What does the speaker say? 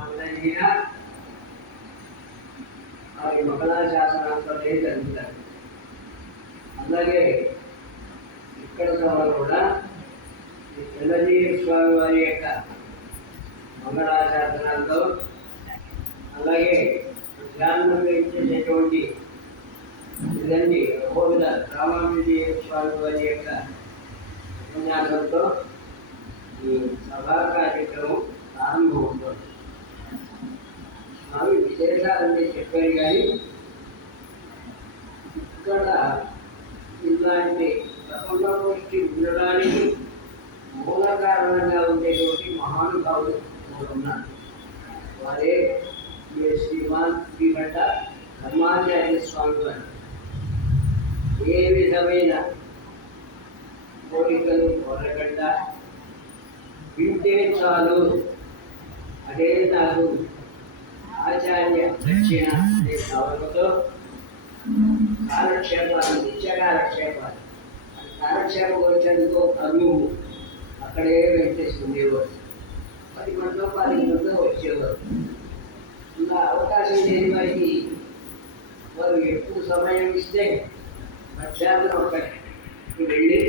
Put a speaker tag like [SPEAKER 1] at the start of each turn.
[SPEAKER 1] మొదలైన వారి మంగళాశాసనాలతో జరుగుతారు అలాగే ఇక్కడ సభలు కూడా ఈ చిన్నజీవి స్వామి వారి యొక్క మంగళాశాసనాలతో అలాగే ధ్యానంగా ఇచ్చేటటువంటి ఇదండి హోమిద రామానుజీ స్వామి వారి యొక్క ఉపన్యాసంతో ఈ సభా కార్యక్రమం చేశారని చెప్పారు కానీ ఇక్కడ ఇలాంటి ప్రసన్నగోష్ఠి ఉండడానికి మూల కారణంగా ఉండేటువంటి మహానుభావులు ఉన్నారు వారే శ్రీమాన్ శ్రీమఠ ధర్మాచార్య స్వామి వారు. ఏ విధమైన కోరికలు కోరకుండా వింటే చాలు అదే నాకు ఆచార్య దక్షిణ అనే భావనతో కాలక్షేపాలు నిత్య కాలక్షేపాలు కాలక్షేపం వచ్చేందుకు కర్మము అక్కడే వెంకటేసి పది మందిలో పది మందిలో వచ్చేవారు. ఇంకా అవకాశం లేని వారికి వారు ఎక్కువ సమయం ఇస్తే మధ్యాహ్నం ఒకటి వెళ్ళి